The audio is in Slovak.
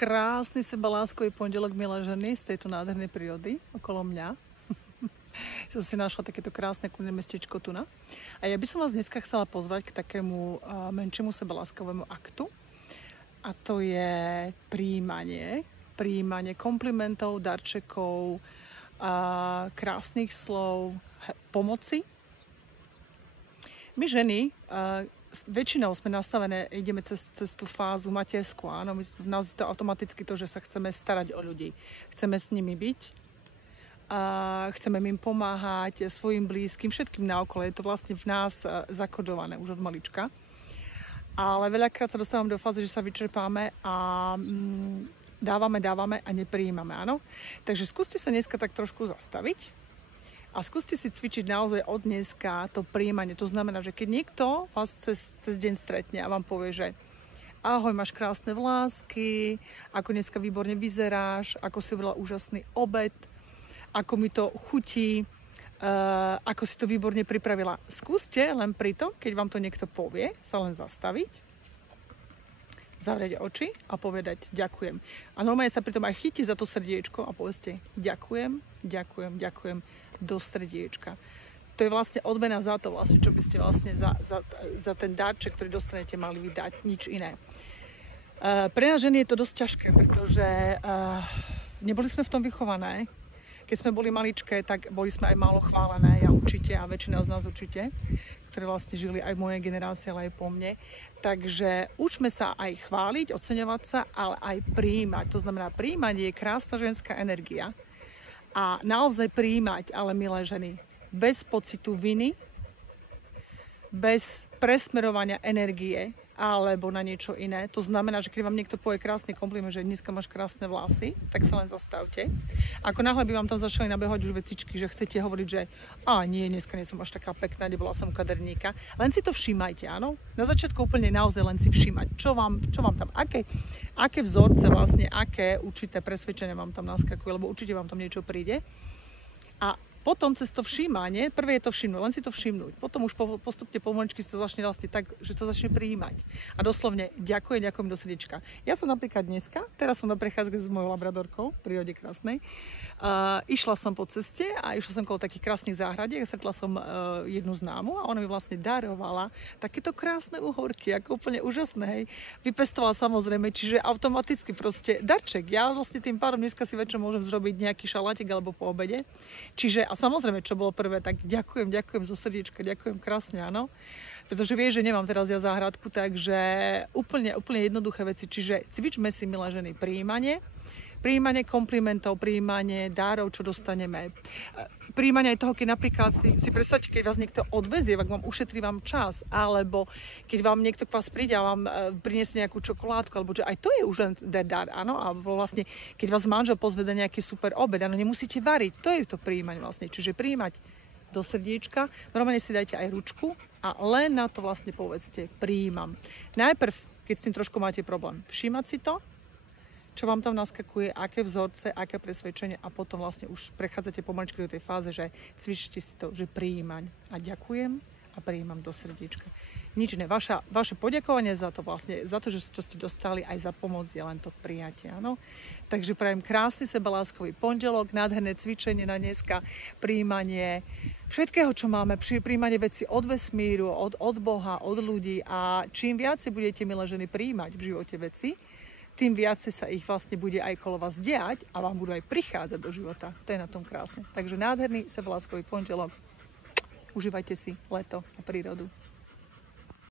Krásny sebaláskový pondelok, milé ženy, z tejto nádhernej prírody okolo mňa. Som si našla takéto krásne kľudné mestečko tu. A ja by som vás dneska chcela pozvať k takému menšiemu sebaláskovému aktu. A to je prijímanie komplimentov, darčekov, krásnych slov, pomoci. My ženy väčšinou sme nastavené, ideme cez tú fázu materskú, áno, v nás je to automaticky to, že sa chceme starať o ľudí. Chceme s nimi byť, chceme im pomáhať, svojim blízkym, všetkým naokolo. Je to vlastne v nás zakodované už od malička. Ale veľakrát sa dostávame do fázy, že sa vyčerpáme a dávame a neprijímame, áno. Takže skúste sa dneska tak trošku zastaviť. A skúste si cvičiť naozaj od dneska to prijímanie. To znamená, že keď niekto vás cez deň stretne a vám povie, že ahoj, máš krásne vlásky, ako dneska výborne vyzeráš, ako si urobil úžasný obed, ako mi to chutí, ako si to výborne pripravila. Skúste len pri tom, keď vám to niekto povie, sa len zastaviť, zavrieť oči a povedať ďakujem. A normálne sa pritom aj chytí za to srdiečko a povedzte ďakujem do srdiečka. To je vlastne odmena za to, vlastne, čo by ste vlastne za ten darček, ktorý dostanete, mali vydať, nič iné. Pre nás ženy je to dosť ťažké, pretože neboli sme v tom vychované. Keď sme boli maličké, tak boli sme aj málo chválené, ja určite a väčšina z nás určite, ktoré vlastne žili aj v mojej generácii, ale aj po mne. Takže učme sa aj chváliť, oceňovať sa, ale aj prijímať. To znamená, prijímať je krásna ženská energia. A naozaj prijímať, ale milé ženy, bez pocitu viny, bez presmerovania energie alebo na niečo iné. To znamená, že keď vám niekto povie krásny kompliment, že dneska máš krásne vlasy, tak sa len zastavte. Ako náhle by vám tam začali nabehať už vecičky, že chcete hovoriť, že nie, dneska nie som až taká pekná, nebola som kaderníka. Len si to všímajte, áno? Na začiatku úplne naozaj len si všímať, čo vám tam, aké vzorce vlastne, aké určité presvedčenia vám tam naskakujú, lebo určite vám tam niečo príde. A potom cez to všímanie, prvé je to všimnúť, len si to všimnúť. Potom už postupne pomaličky si to začne vlastne tak, že to začne prijímať. A doslovne ďakujem do srdiečka. Ja som napríklad dneska, teraz som na prechádzke s mojou labradorkou, v prírode krásnej. Išla som po ceste a išla som kolo takých krásnych záhradiek a stretla som jednu známu a ona mi vlastne darovala takéto krásne uhorky, ako úplne úžasné, hej. Vypestovala samozrejme, čiže automaticky proste darček. Ja vlastne tým pádom dneska si večer môžem zrobiť nejaký šalátik alebo po obede. Čiže a samozrejme, čo bolo prvé, tak ďakujem zo srdiečka, ďakujem krásne, áno. Pretože vieš, že nemám teraz ja záhradku, takže úplne jednoduché veci. Čiže cvičme si, milé ženy, prijímanie komplimentov, prijímanie dárov, čo dostaneme. Prijímanie aj toho, keď napríklad si predstavte, keď vás niekto odvezie, ak vám ušetrí vám čas, alebo keď vám niekto k vás príde a vám priniesie nejakú čokoládku, alebo že aj to je už len dar, áno, alebo vlastne, keď vás manžel pozve na nejaký super obed, áno, nemusíte variť, to je to prijímanie vlastne, čiže prijímať do srdiečka, normálne si dajte aj ručku a len na to vlastne povedzte, prijímam. Najprv, keď s tým trošku máte problém, všímať si to, čo vám tam naskakuje, aké vzorce, aké presvedčenie a potom vlastne už prechádzate pomaličky do tej fáze, že cvičte si to, že prijímam a ďakujem a prijímam do srdiečka. Nič iné. Vaše poďakovanie za to vlastne, za to, že čo ste dostali, aj za pomoc je len to prijatie, áno. Takže prajem krásny sebaláskový pondelok, nádherné cvičenie na dneska, prijímanie všetkého, čo máme, prijímanie veci od vesmíru, od Boha, od ľudí a čím viacej budete, milé ženy, prijímať v živote veci, tým viacej sa ich vlastne bude aj kolo vás diať a vám budú aj prichádzať do života. To je na tom krásne. Takže nádherný sebaláskový pondelok. Užívajte si leto a prírodu.